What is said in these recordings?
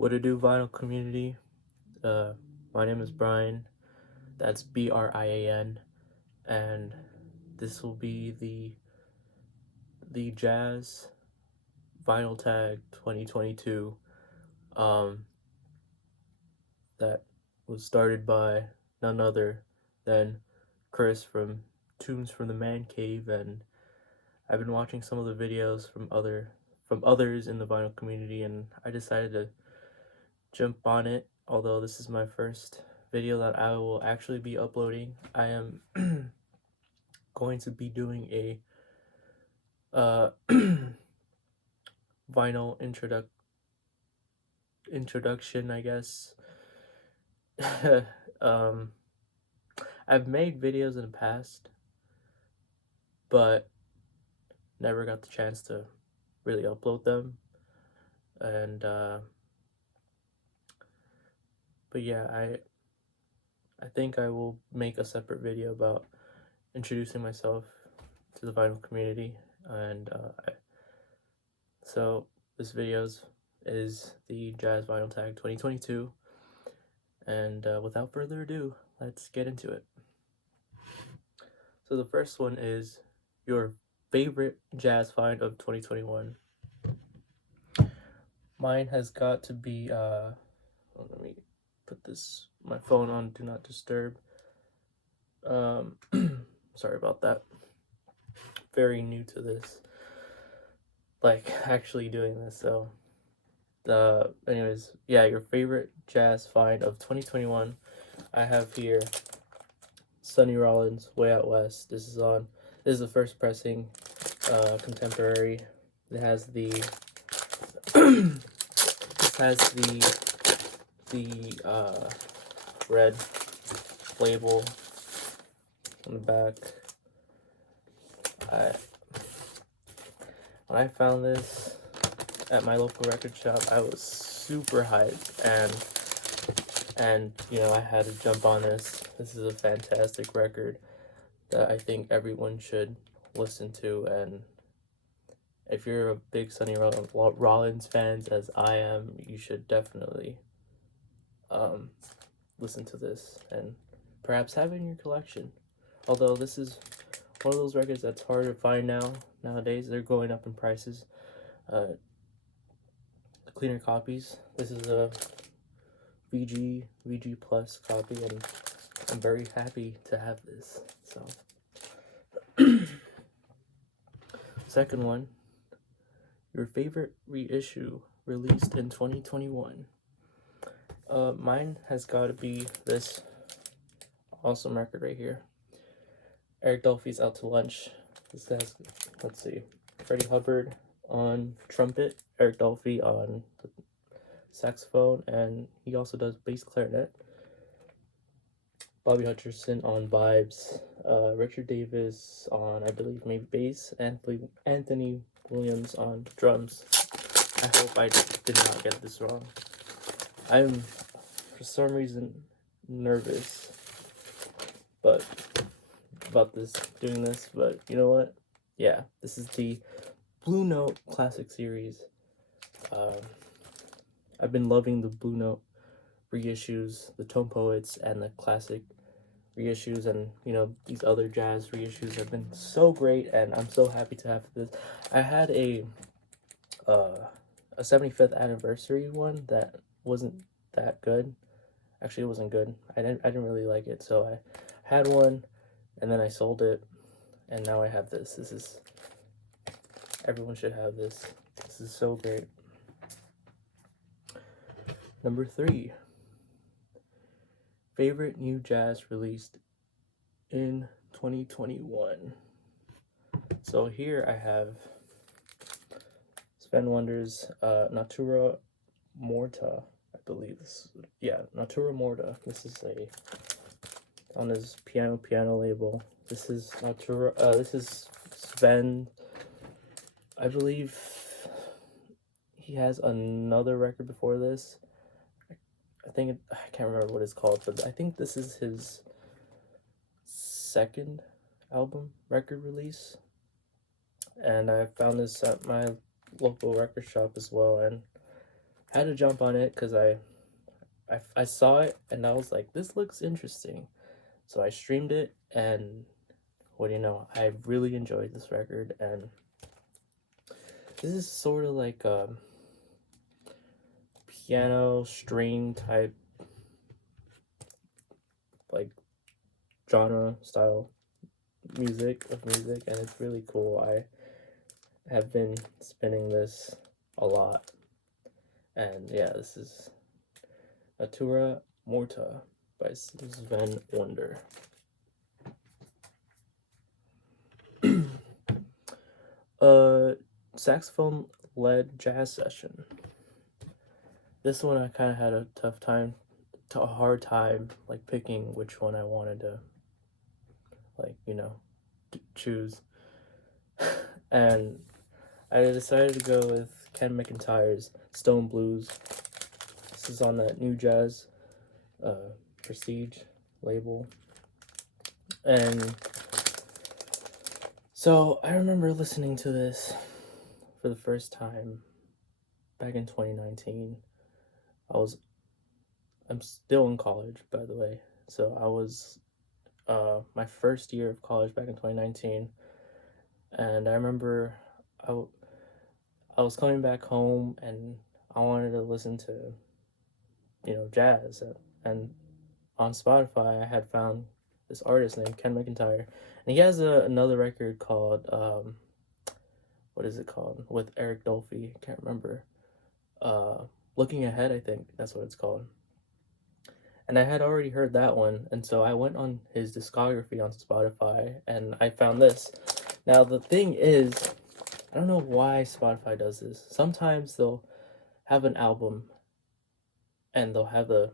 What it do, vinyl community? My name is Brian. That's Brian, and this will be the Jazz Vinyl Tag 2022. That was started by none other than Chris from Tunes from the Man Cave, and I've been watching some of the videos from others in the vinyl community, and I decided to jump on it. Although this is my first video that I will actually be uploading, I am going to be doing a vinyl introduction, I guess. I've made videos in the past, but never got the chance to really upload them. And but yeah, I think I will make a separate video about introducing myself to the vinyl community. And so this video is the Jazz Vinyl Tag 2022. And without further ado, let's get into it. So the first one is your favorite jazz find of 2021. Mine has got to be let me put my phone on do not disturb. Sorry about that. Very new to this, like actually doing this. So anyways, yeah, your favorite jazz find of 2021. I have here Sonny Rollins' Way Out West. This is the first pressing, contemporary. It has the red label on the back. When I found this at my local record shop, I was super hyped, and you know, I had to jump on this. This is a fantastic record that I think everyone should listen to, and if you're a big Sonny Rollins fan, as I am, you should definitely listen to this and perhaps have it in your collection. Although this is one of those records that's hard to find nowadays. They're going up in prices. The cleaner copies. This is a VG Plus copy, and I'm very happy to have this. So second one, your favorite reissue released in 2021. Mine has got to be this awesome record right here. Eric Dolphy's Out to Lunch. This has, let's see, Freddie Hubbard on trumpet, Eric Dolphy on the saxophone, and he also does bass clarinet. Bobby Hutcherson on vibes, Richard Davis on, I believe, maybe bass, and Anthony Williams on drums. I hope I did not get this wrong. I'm, for some reason, nervous about doing this, but you know what? Yeah, this is the Blue Note Classic Series. I've been loving the Blue Note reissues, the Tone Poets, and the classic reissues, and you know, these other jazz reissues have been so great, and I'm so happy to have this. I had a 75th anniversary one that wasn't that good. Actually, it wasn't good. I didn't really like it, so I had one, and then I sold it, and now I have this. Everyone should have this. This is so great. Number 3. Favorite new jazz released in 2021. So here I have Sven Wonder's Natura Morta, I believe this. Yeah, Natura Morta. This is on his piano label. This is Natura. This is Sven. I believe he has another record before this. I can't remember what it's called, but I think this is his second album record release. And I found this at my local record shop as well, and had to jump on it because I saw it and I was like, this looks interesting. So I streamed it, and what do you know? I really enjoyed this record, and this is sort of like a piano string type, like genre style music, and it's really cool. I have been spinning this a lot, and yeah, this is Natura Morta by Sven Wonder. Saxophone led jazz session. This one I kind of had a hard time like picking which one I wanted to choose, and I decided to go with Ken McIntyre's Stone Blues. This is on that New Jazz Prestige label, and so I remember listening to this for the first time back in 2019. I'm still in college, by the way. So I was my first year of college back in 2019, and I remember I was coming back home and I wanted to listen to jazz, and on Spotify I had found this artist named Ken McIntyre, and he has another record called what is it called, with Eric Dolphy? I can't remember. Looking Ahead, I think that's what it's called. And I had already heard that one, and so I went on his discography on Spotify, and I found this. Now, the thing is, I don't know why Spotify does this. Sometimes they'll have an album, and they'll have the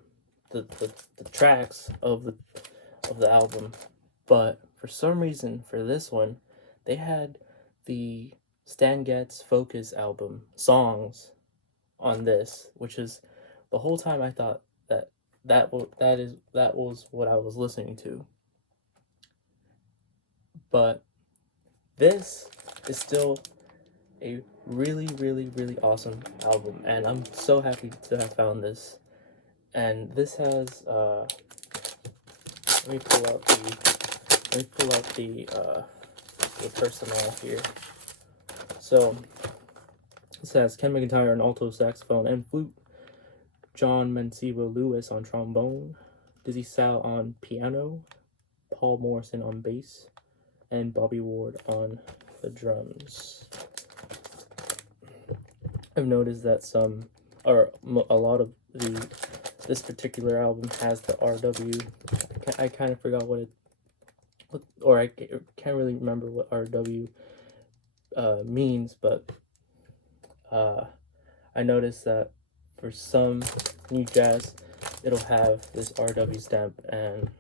tracks of the album, but for some reason, for this one, they had the Stan Getz Focus album songs on this, which is the whole time I thought that was what I was listening to. But this is still a really, really, really awesome album, and I'm so happy to have found this. And this has let me pull out the personnel here. So this has Ken McIntyre on alto saxophone and flute, John Mancebo Lewis on trombone, Dizzy Sal on piano, Paul Morrison on bass, and Bobby Ward on the drums. I've noticed that a lot of this particular album has the RW. I kind of forgot I can't really remember what RW means, but I noticed that for some new jazz, it'll have this RW stamp, and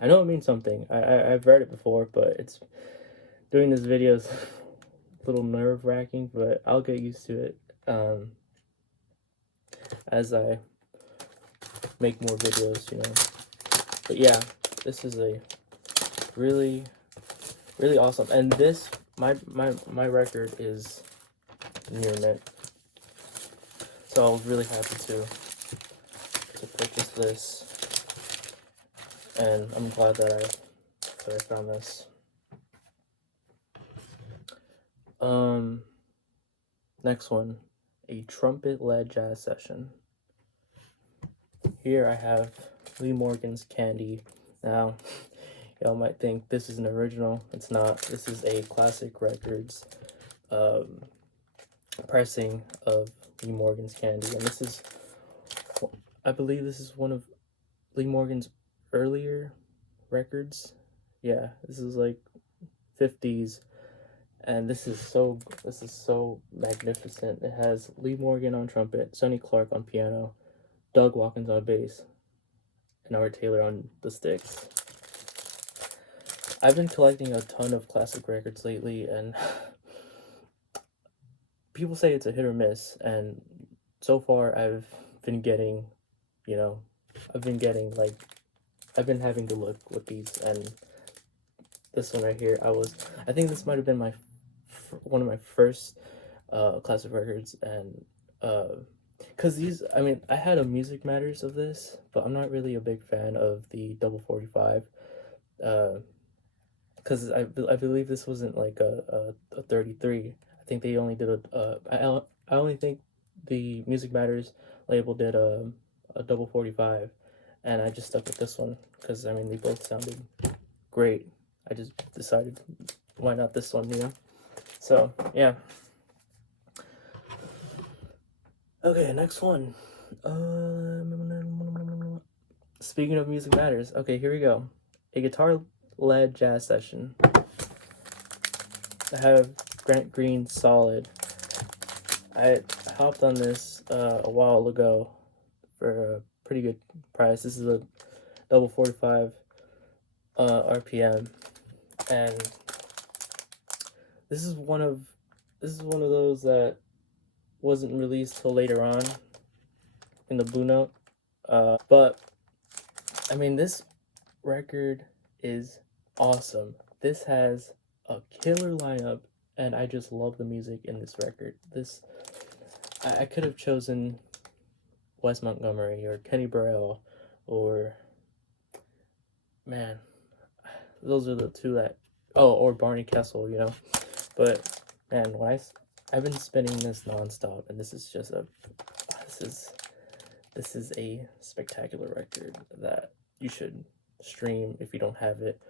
I know it means something. I've read it before, but doing this video is a little nerve-wracking, but I'll get used to it as I make more videos, But yeah, this is a really, really awesome, and this my record is near mint, so I was really happy to purchase this, and I'm glad that I found this. Next one, a trumpet-led jazz session. Here I have Lee Morgan's Candy. Now, y'all might think this is an original. It's not. This is a Classic Records pressing of Lee Morgan's Candy, and I believe this is one of Lee Morgan's earlier records. Yeah, this is like 50s, and this is so magnificent. It has Lee Morgan on trumpet, Sonny Clark on piano, Doug Watkins on bass, and Art Taylor on the sticks. I've been collecting a ton of classic records lately, and people say it's a hit or miss, and so far I've been getting, I've been having to look with these, and this one right here, I think this might have been one of my first classic records, and because these, I mean, I had a Music Matters of this, but I'm not really a big fan of the double 45. Because I believe this wasn't like a 33. I think they only did I only think the Music Matters label did a double 45, and I just stuck with this one because I mean they both sounded great. I just decided why not this one, you know? So yeah. Okay, next one. Speaking of Music Matters, okay, here we go. A guitar-led jazz session. I have Grant Green Solid. I hopped on this a while ago for a pretty good price. This is a double 45 RPM, and this is one of those that wasn't released till later on in the Blue Note. But I mean, this record is awesome. This has a killer lineup, and I just love the music in this record. I could have chosen Wes Montgomery or Kenny Burrell, or man, those are the two that or Barney Kessel, you know. But man, I've been spinning this nonstop, and this is just this is a spectacular record that you should stream if you don't have it,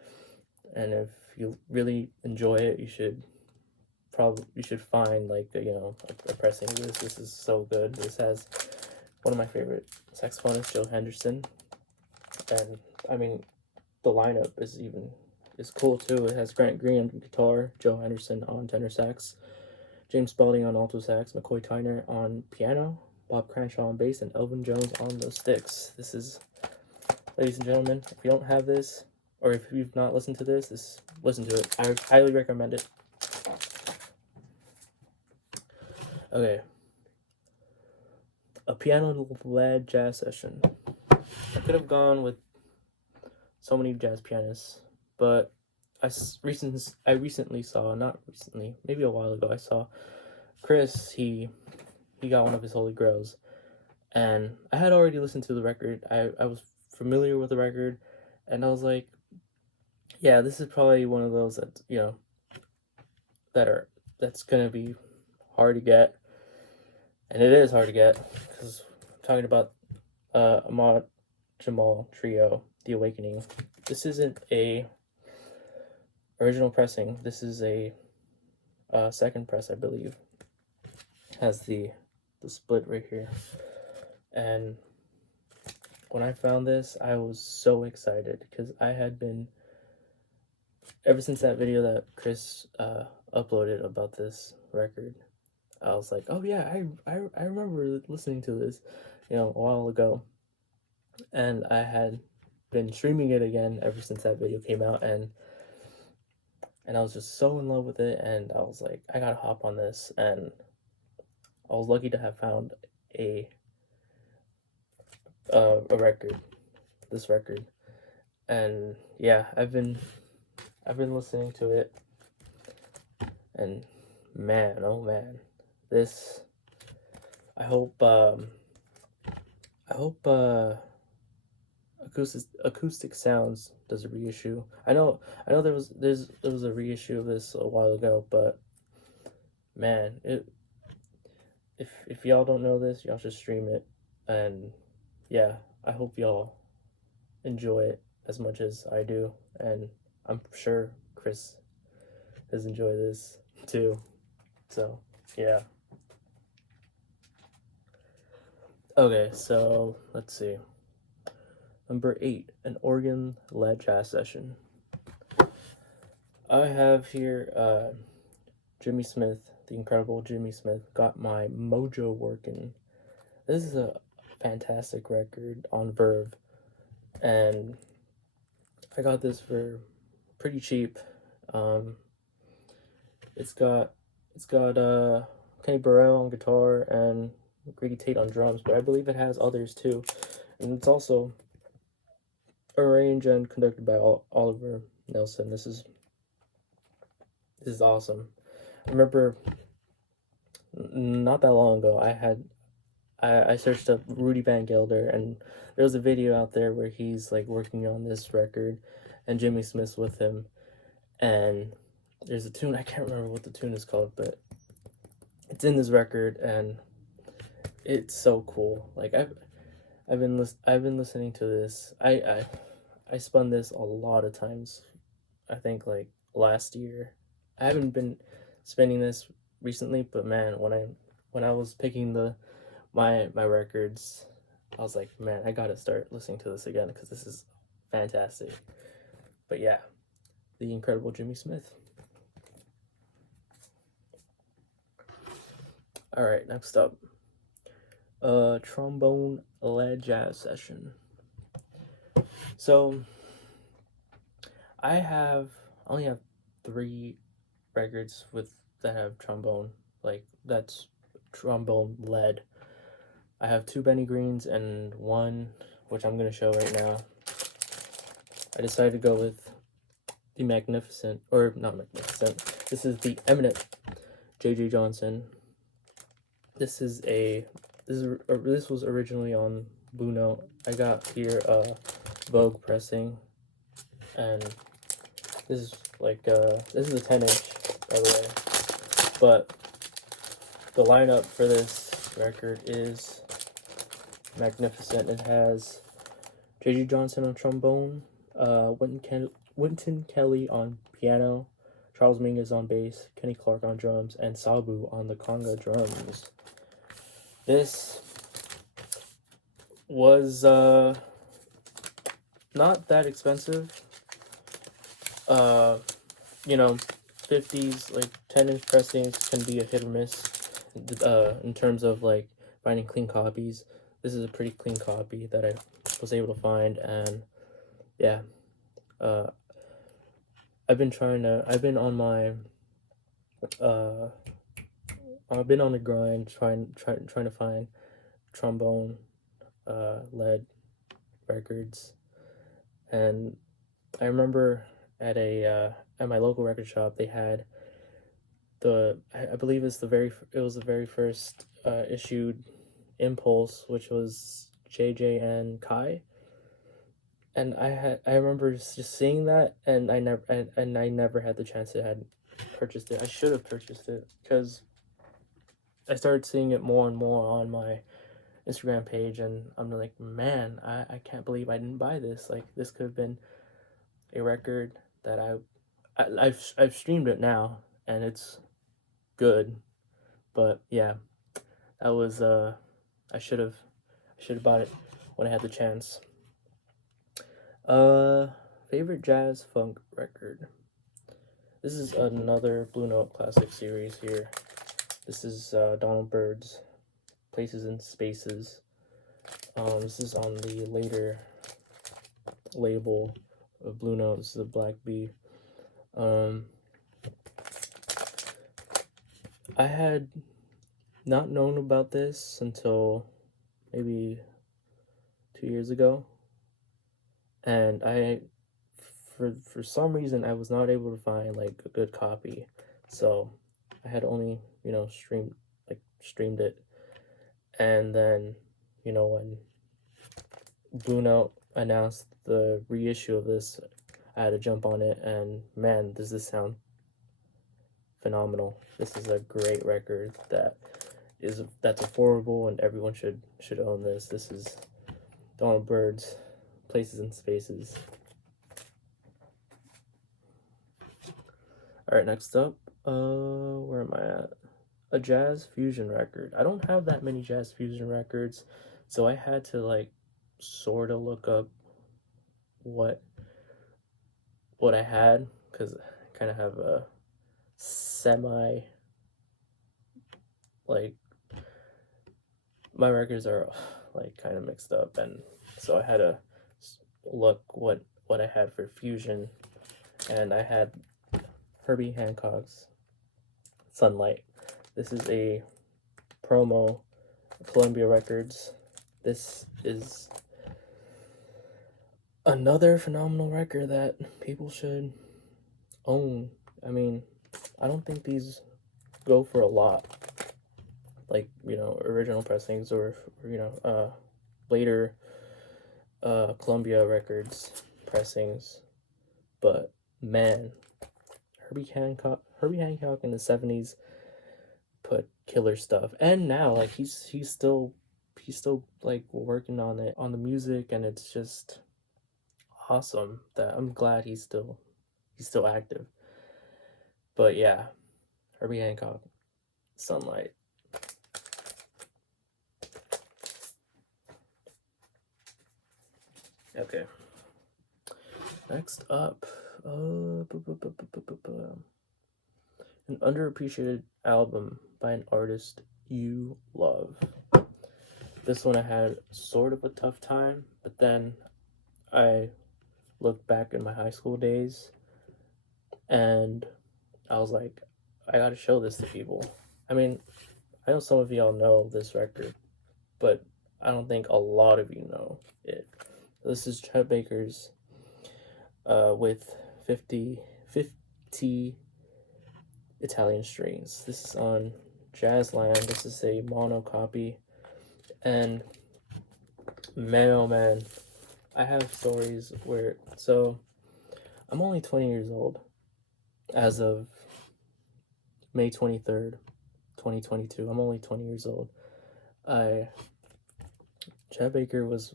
and if you really enjoy it, you should find like a pressing of this. This is so good. This has one of my favorite saxophonists, Joe Henderson, and I mean the lineup is cool too. It has Grant Green on guitar, Joe Henderson on tenor sax, James Spalding on alto sax, McCoy Tyner on piano, Bob Cranshaw on bass, and Elvin Jones on the sticks. This is, ladies and gentlemen, if you don't have this, or if you've not listened to this, listen to it. I highly recommend it. Okay. A piano-led jazz session. I could have gone with so many jazz pianists, but I recently saw, not recently, maybe a while ago, I saw Chris. He got one of his holy grails, and I had already listened to the record. I was familiar with the record, and I was like, yeah, this is probably one of those that that's gonna be hard to get, and it is hard to get because I'm talking about Ahmad Jamal Trio, The Awakening. This isn't a original pressing. This is a second press, I believe. Has the split right here, and when I found this, I was so excited because I had been, ever since that video that Chris uploaded about this record, I was like, oh yeah, I remember listening to this, a while ago, and I had been streaming it again ever since that video came out, and I was just so in love with it, and I was like, I gotta hop on this, and I was lucky to have found a record, this record, and yeah, I've been listening to it, and man, oh man, this, I hope Acoustic Sounds does a reissue. I know there was a reissue of this a while ago, but man, if y'all don't know this, y'all should stream it, and yeah, I hope y'all enjoy it as much as I do, and I'm sure Chris has enjoyed this too. So yeah. Okay, so let's see. Number 8, an organ-led jazz session. I have here Jimmy Smith, the incredible Jimmy Smith, Got My Mojo Working. This is a fantastic record on Verve, and I got this for pretty cheap. It's got Kenny Burrell on guitar and Grady Tate on drums, but I believe it has others too, and it's also arranged and conducted by Oliver Nelson. This is awesome. I remember not that long ago I I searched up Rudy Van Gelder, and there was a video out there where he's like working on this record, and Jimmy Smith's with him, and there's a tune, I can't remember what the tune is called, but it's in this record, and it's so cool. Like I've been listening to this. I spun this a lot of times. I think like last year. I haven't been spinning this recently, but man, when I was picking my records, I was like, man, I gotta start listening to this again because this is fantastic. But yeah, the incredible Jimmy Smith. All right, next up, trombone lead jazz session. So I only have 3 records that have trombone, like that's trombone lead. I have 2 Benny Greens and 1, which I'm gonna show right now. I decided to go with the magnificent, or not magnificent. This is the eminent J.J. Johnson. This was originally on Blue Note. I got here Vogue pressing, and this is like this is a 10-inch, by the way. But the lineup for this record is magnificent. It has J.J. Johnson on trombone, Wynton Kelly on piano, Charles Mingus on bass, Kenny Clark on drums, and Sabu on the conga drums. This was not that expensive. 50s, like 10-inch pressings can be a hit or miss in terms of like finding clean copies. This is a pretty clean copy that I was able to find, and yeah, I've been on the grind trying to find trombone lead records, and I remember at my local record shop they had I believe it was the very first issued Impulse, which was JJ and Kai, and I remember just seeing that, and I never had the chance to had purchased it. I should have purchased it because I started seeing it more and more on my Instagram page, and I'm like, man, I can't believe I didn't buy this. Like, this could have been a record that I've streamed it now, and it's good. But yeah, that was I should have bought it when I had the chance. Favorite jazz funk record. This is another Blue Note Classic series here. This is Donald Byrd's Places and Spaces. This is on the later label of Blue Note. This is a Black Bee. I had not known about this until maybe 2 years ago, and for some reason I was not able to find like a good copy, so I had only streamed it, and then when Blue Note announced the reissue of this, I had to jump on it, and man, does this sound phenomenal. This is a great record that's affordable, and everyone should own this. This is Donald Byrd's Places and Spaces. Alright, next up, where am I at? A jazz fusion record. I don't have that many jazz fusion records, so I had to like sort of look up what I had, because I kind of have a semi, like, my records are like kind of mixed up, and so I had to look what I had for fusion, and I had Herbie Hancock's Sunlight. This is a promo, Columbia Records. This is another phenomenal record that people should own. I mean, I don't think these go for a lot. like, original pressings or later Columbia Records pressings. But man, Herbie Hancock in the 70s put killer stuff. And now, like, he's still like working on the music, and it's just awesome that I'm glad he's still active. But yeah, Herbie Hancock, Sunlight. Okay. Next up, an underappreciated album by an artist you love. This one I had sort of a tough time, but then I looked back in my high school days and I was like, I gotta show this to people. I mean, I know some of y'all know this record, but I don't think a lot of you know it. This is Chet Baker's with 50 Italian strings. This is on Jazzland. This is a mono copy. And man, oh man, I have stories where, so I'm only 20 years old as of May 23rd, 2022. I'm only 20 years old. Chet Baker was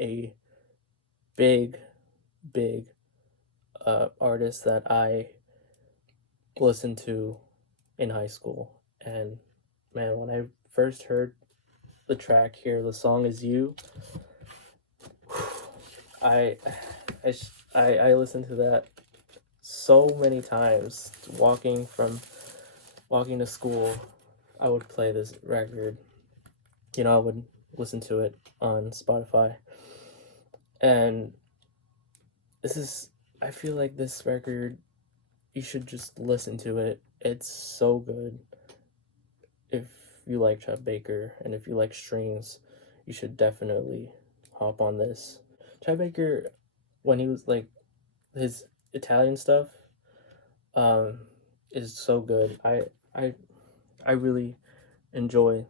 a big artist that I listened to in high school. And man, when I first heard the track here, The Song Is You, I listened to that so many times. Walking to school, I would play this record. I would listen to it on Spotify. And I feel like this record, you should just listen to it. It's so good. If you like Chet Baker and if you like strings, you should definitely hop on this. Chet Baker, when he was like, his Italian stuff is so good. I really enjoy it.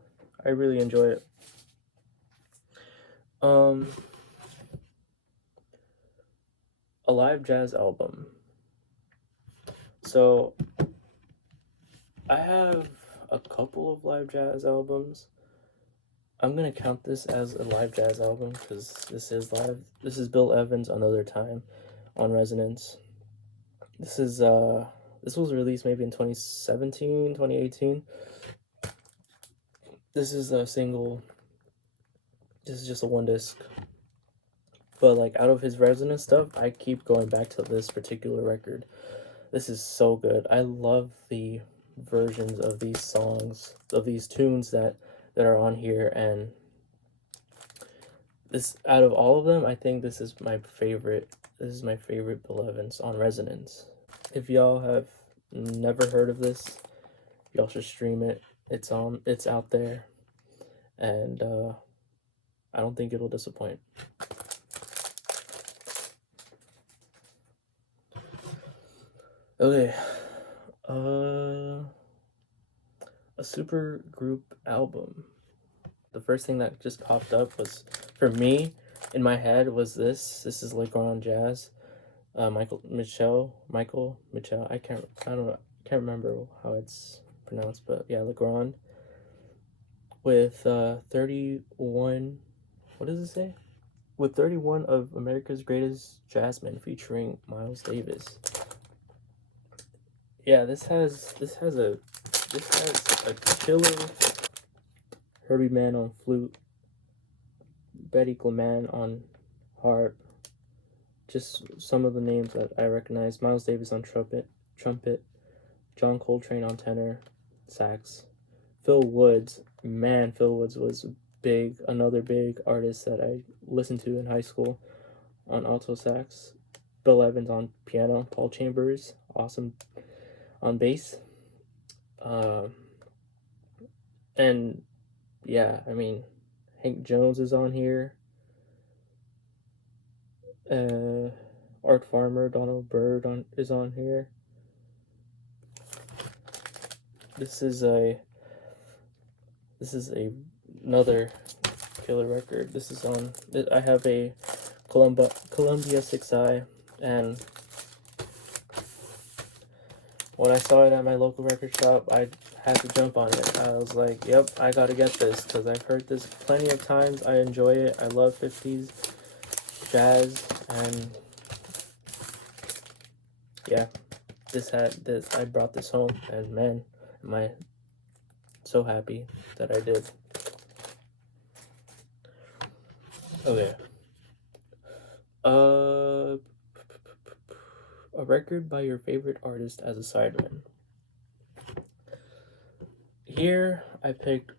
A live jazz album. So I have a couple of live jazz albums. I'm gonna count this as a live jazz album because this is live. This is Bill Evans' Another Time on Resonance. This was released maybe in 2017, 2018. This is a single. This is just a one disc. But like out of his Resonance stuff, I keep going back to this particular record. This is so good. I love the versions of these songs, of these tunes that are on here, and this, out of all of them, I think this is my favorite. This is my favorite Bill Evans on Resonance. If y'all have never heard of this, y'all should stream it. It's out there, and I don't think it'll disappoint. Okay, a super group album. The first thing that just popped up was, for me, in my head, was this. This is Legrand Jazz. Michael Mitchell. I can't remember how it's pronounced, but yeah, Legrand. With 31. What does it say? With 31 of America's greatest jazzmen, featuring Miles Davis. Yeah, this has a killer Herbie Mann on flute, Betty Clement on harp. Just some of the names that I recognize. Miles Davis on trumpet, John Coltrane on tenor, sax. Phil Woods was another big artist that I listened to in high school, on alto sax. Bill Evans on piano, Paul Chambers, awesome, on bass. And yeah, I mean, Hank Jones is on here. Art Farmer, Donald Byrd is on here. This is a This is another killer record. This is on. I have a Columbia 6i, and when I saw it at my local record shop, I had to jump on it. I was like, "Yep, I gotta get this," because I've heard this plenty of times. I enjoy it. I love 50s jazz, and yeah, I brought this home, and man, am I so happy that I did. Okay. A record by your favorite artist as a sideman. Here I picked.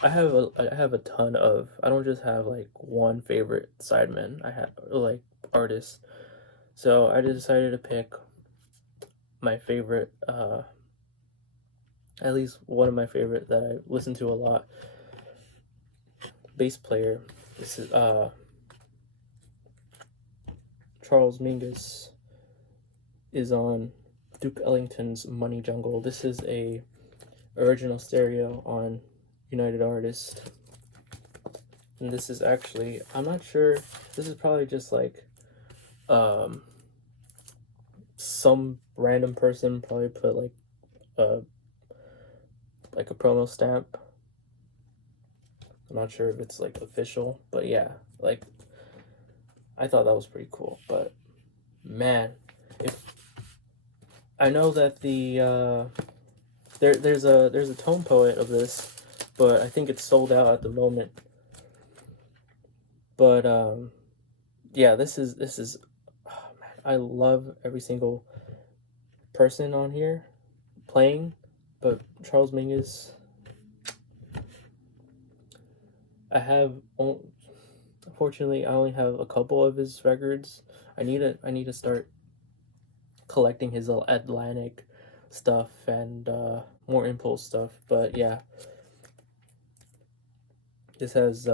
I have a ton of. I don't just have like one favorite sideman. I have like artists. So I decided to pick my favorite. At least one of my favorite that I listen to a lot. Bass player. This is Charles Mingus is on Duke Ellington's Money Jungle. This is a original stereo on United Artists. And this is actually, I'm not sure, this is probably just like some random person probably put like a promo stamp. I'm not sure if it's like official, but yeah, like I thought that was pretty cool. But man, if I know that the there's a tone poet of this, but I think it's sold out at the moment. But yeah, this is oh man, I love every single person on here playing, but Charles Mingus, unfortunately I only have a couple of his records. I need to start collecting his Atlantic stuff and more Impulse stuff. But yeah, this has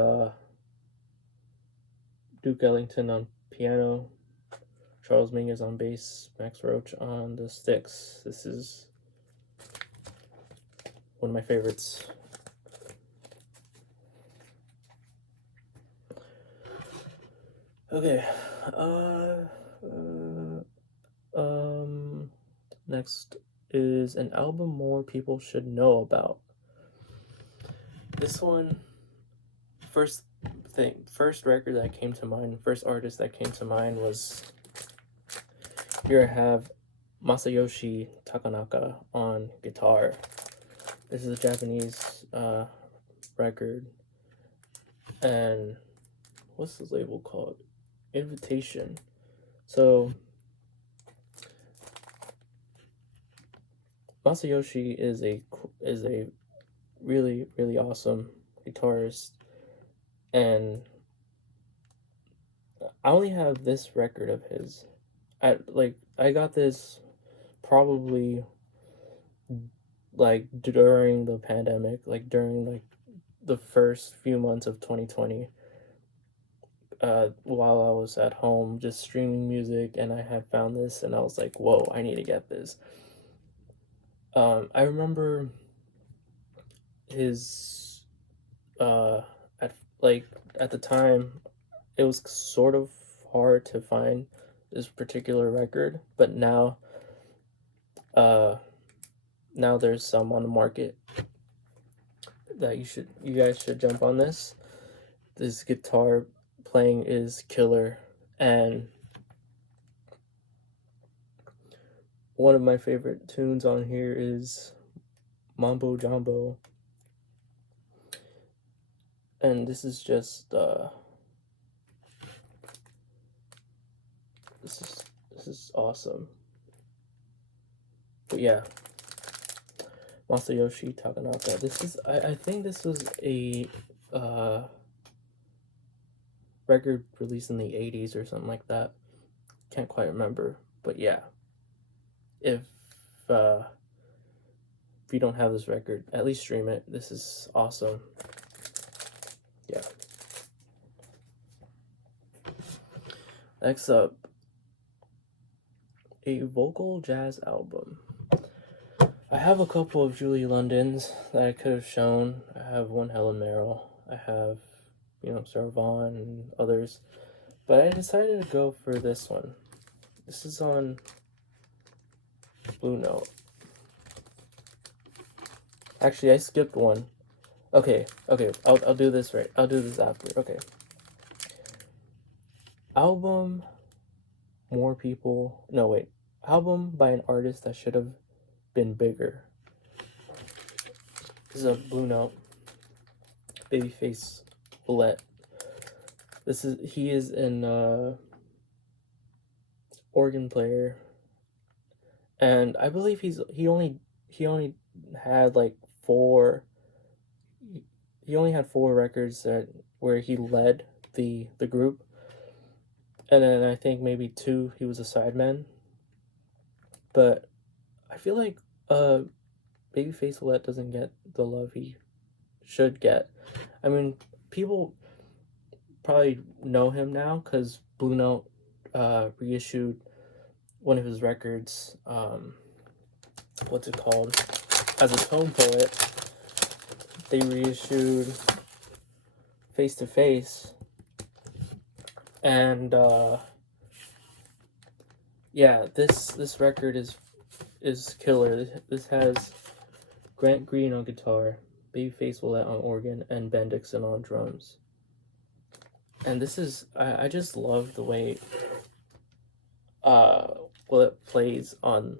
Duke Ellington on piano, Charles Mingus on bass, Max Roach on the sticks. This is one of my favorites. Okay, next is an album more people should know about. This one, first record that came to mind, first artist that came to mind was, here I have Masayoshi Takanaka on guitar. This is a Japanese record, and what's the label called? Invitation. So Masayoshi is a really awesome guitarist, and I only have this record of his. I got this probably like during the pandemic, like during like the first few months of 2020. While I was at home just streaming music, and I had found this, and I was like, whoa, I need to get this. I remember his at the time it was sort of hard to find this particular record, but now there's some on the market that you guys should jump on this. This guitar playing is killer, and one of my favorite tunes on here is Mambo Jumbo, and this is just this is awesome. But yeah, Masayoshi Takanaka. This is I think this was a record released in the 80s or something like that. Can't quite remember, but yeah. If you don't have this record, at least stream it. This is awesome. Yeah. Next up, a vocal jazz album. I have a couple of Julie Londons that I could have shown. I have One Helen Merrill. I have, Saravon and others. But I decided to go for this one. This is on Blue Note. Actually, I skipped one. Okay. I'll do this right. I'll do this after. Okay. Album, More People. No, wait. Album by an artist that should have been bigger. This is a Blue Note. Babyface Willette. He is an organ player, and I believe he only had like four. He only had 4 records where he led the group, and then I think maybe 2 he was a sideman. But I feel like Babyface Willette doesn't get the love he should get. I mean, people probably know him now because Blue Note reissued one of his records. What's it called? As a tone poet, they reissued Face to Face, and yeah, this record is killer. This has Grant Green on guitar, Babyface Willette on organ, and Ben Dixon on drums. And this is I just love the way Willette plays on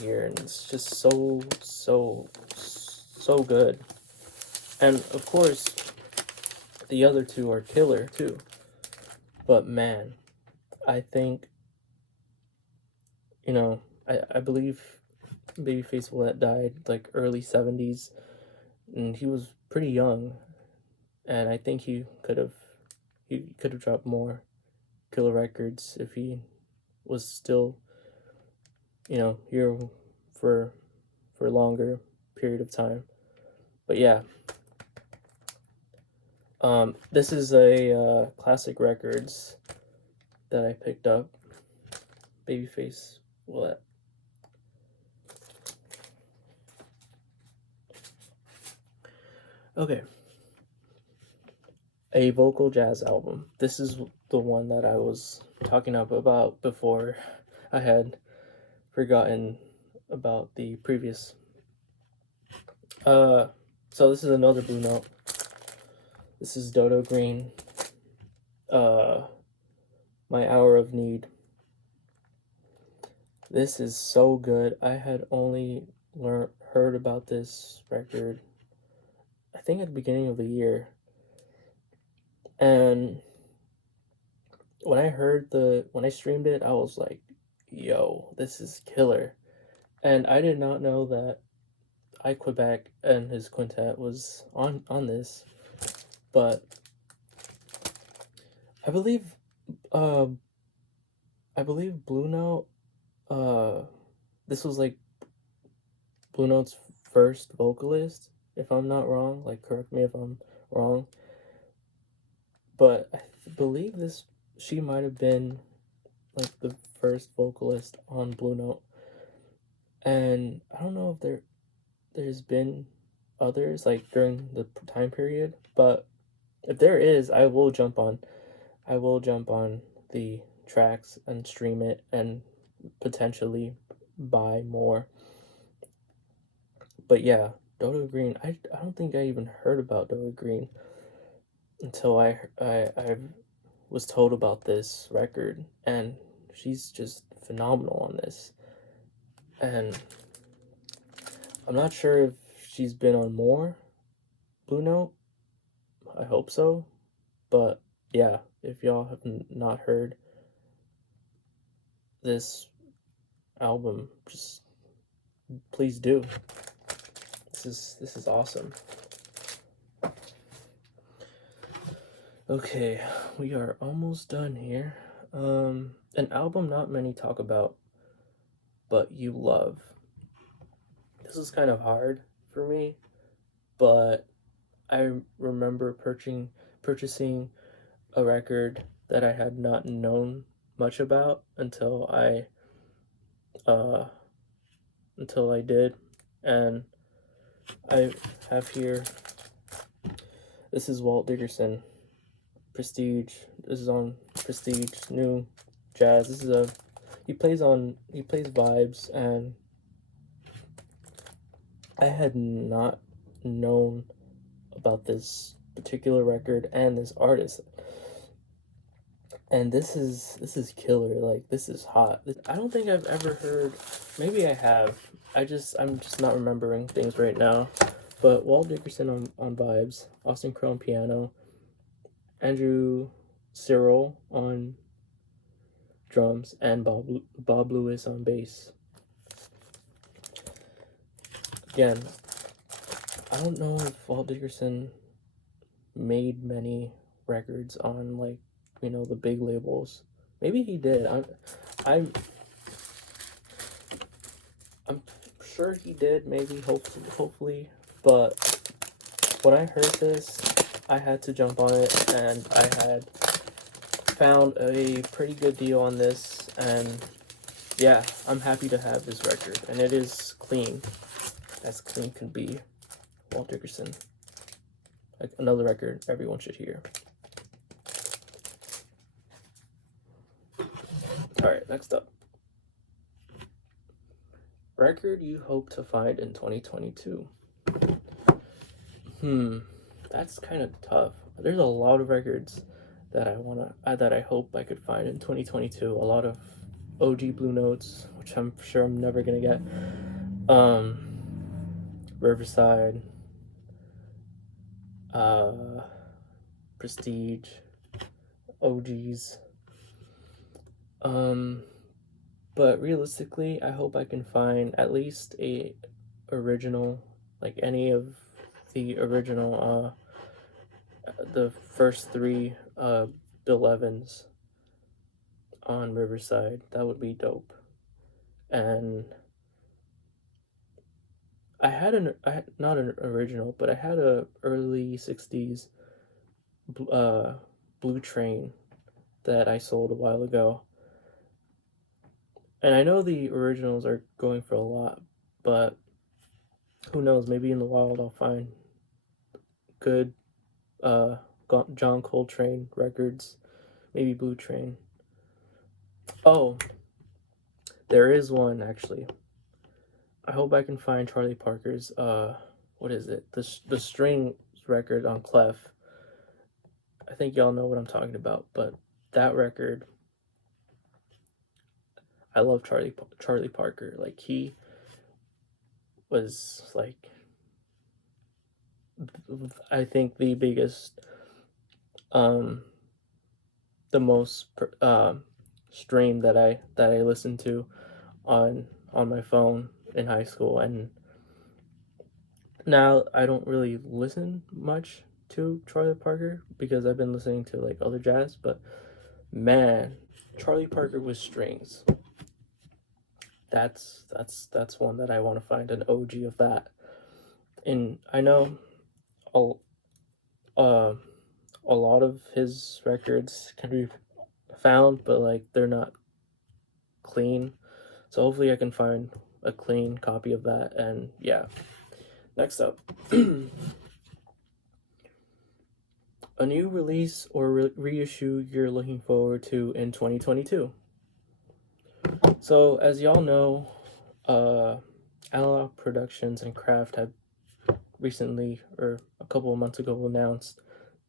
here, and it's just so good. And of course the other 2 are killer too. But man, I think I believe Babyface Willette died like early 70s, and he was pretty young, and I think he could have dropped more killer records if he was still here for a longer period of time. But yeah, this is a classic records that I picked up. Babyface Willette. Okay. A vocal jazz album. This is the one that I was talking about before. I had forgotten about the previous. So this is another Blue Note. This is Dodo Green. My Hour of Need. This is so good. I had only heard about this record, I think at the beginning of the year. And when I streamed it, I was like, yo, this is killer. And I did not know that Quebec and his quintet was on this. But I believe Blue Note, this was like Blue Note's first vocalist, if I'm not wrong. Like, correct me if I'm wrong. But I believe she might have been like the first vocalist on Blue Note. And I don't know if there's been others like during the time period, but if there is, I will jump on the tracks and stream it and potentially buy more. But yeah, Dodo Green, I don't think I even heard about Dodo Green until I was told about this record, and she's just phenomenal on this. And I'm not sure if she's been on more Blue Note. I hope so. But yeah, if y'all have not heard this album, just please do. This is awesome. Okay, we are almost done here. An album not many talk about, but you love. This is kind of hard for me, but I remember purchasing a record that I had not known much about until I did, and I have here, this is Walt Dickerson, Prestige. This is on Prestige, new jazz. This is he plays vibes, and I had not known about this particular record and this artist. And this is killer. Like, this is hot. I don't think I've ever heard, maybe I have. I'm just not remembering things right now. But Walt Dickerson on vibes, Austin Crowe on piano, Andrew Cyril on drums, and Bob Lewis on bass. Again, I don't know if Walt Dickerson made many records on, like, the big labels. Maybe he did. I'm sure he did. Maybe, hopefully. But when I heard this, I had to jump on it, and I had found a pretty good deal on this, and yeah, I'm happy to have this record, and it is clean, as clean can be. Walt Dickerson, like, another record everyone should hear. Alright, next up. Record you hope to find in 2022. That's kind of tough. There's a lot of records that I hope I could find in 2022. A lot of OG Blue Notes, which I'm sure I'm never gonna get. Riverside, Prestige, OGs. But realistically, I hope I can find at least a original, like any of the original, the first three Bill Evans on Riverside. That would be dope. And I had not an original, but I had a early 60s Blue Train that I sold a while ago. And I know the originals are going for a lot, but who knows, maybe in the wild I'll find good John Coltrane records, maybe Blue Train. Oh, there is one, actually. I hope I can find Charlie Parker's, what is it? The string record on Clef. I think y'all know what I'm talking about, but that record, I love Charlie Parker. Like, he was, like, I think the biggest, the most stream that I listened to on my phone in high school. And now I don't really listen much to Charlie Parker because I've been listening to, like, other jazz, but man, Charlie Parker with strings, that's one that I want to find, an OG of that. And I know a lot of his records can be found, but, like, they're not clean, so hopefully I can find a clean copy of that. And yeah, next up. A new release or reissue you're looking forward to in 2022. So, as y'all know, Analog Productions and Kraft have recently, or a couple of months ago, announced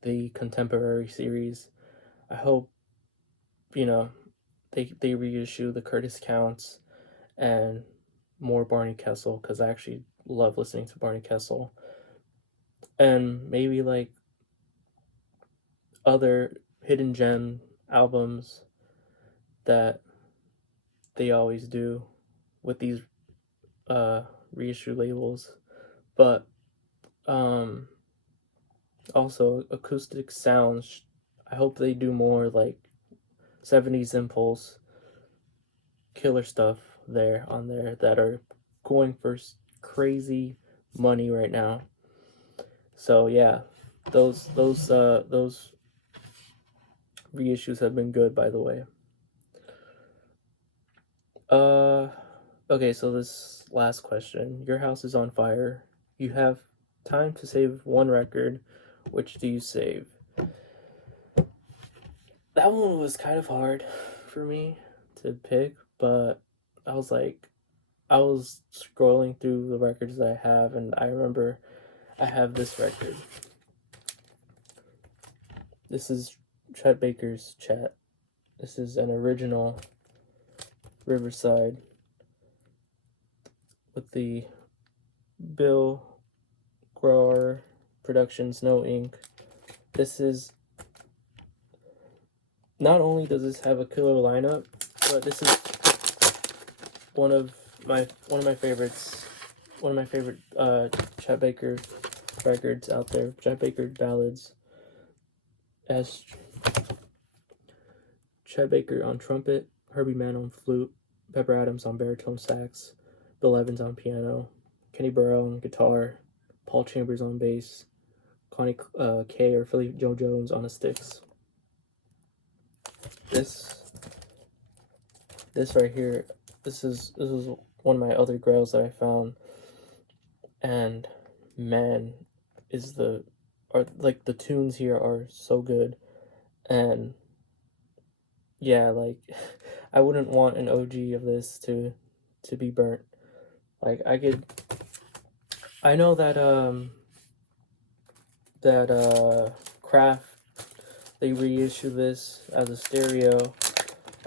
the Contemporary series. I hope, they reissue the Curtis Counts and more Barney Kessel, because I actually love listening to Barney Kessel. And maybe, like, other hidden gem albums that they always do with these reissue labels. But also acoustic sounds, I hope they do more, like, 70s Impulse, killer stuff on there that are going for crazy money right now. So yeah, those reissues have been good, by the way. Okay, so this last question. Your House is on Fire you have time to save one record. Which do you save? That one was kind of hard for me to pick, but I was scrolling through the records that I have, and I remember I have this record. This is Chet Baker's Chat. This is an original Riverside with the Bill Grower Productions No Ink. This is, not only does this have a killer lineup, but this is one of my favorites, one of my favorite Chet Baker records out there. Chet Baker ballads. As Chet Baker on trumpet, Herbie Mann on flute, Pepper Adams on baritone sax, Bill Evans on piano, Kenny Burrell on guitar, Paul Chambers on bass, Connie Kay or Philly Joe Jones on the sticks. This right here, this is one of my other grails that I found, and man, the tunes here are so good, and yeah, like I wouldn't want an OG of this to be burnt. Like I know that Kraft, they reissue this as a stereo.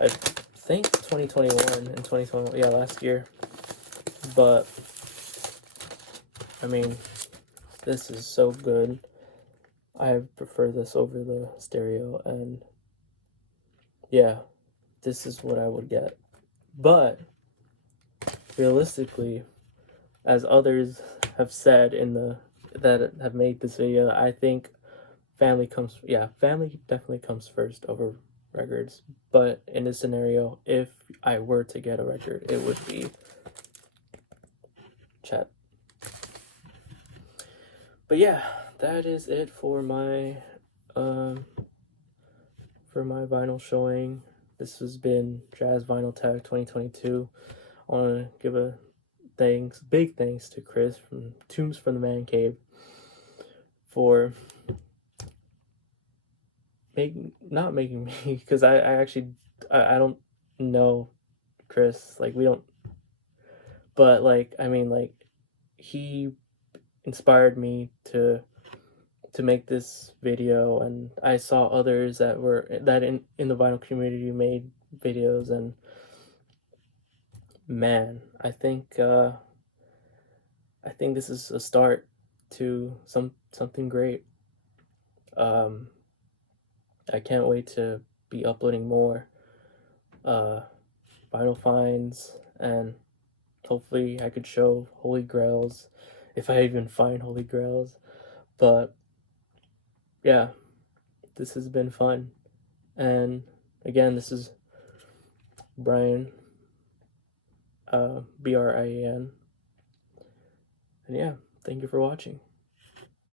I think 2021 and 2021, yeah, last year. But I mean, this is so good. I prefer this over the stereo, and yeah, this is what I would get. But realistically, as others have said that have made this video, I think family definitely comes first over records. But in this scenario, if I were to get a record, it would be Chet. But yeah, that is it for my vinyl showing. This has been Jazz Vinyl Tag 2022. I want to give a big thanks to Chris from Tunes from the Man Cave for not making me, because I actually don't know Chris, like we don't, but like I mean, like he inspired me to make this video, and I saw others that in the vinyl community made videos, and man, I think this is a start to something great. I can't wait to be uploading more vinyl finds, and hopefully I could show Holy Grails, if I even find Holy Grails. But yeah, this has been fun. And again, this is Brian, Brian. And yeah, thank you for watching.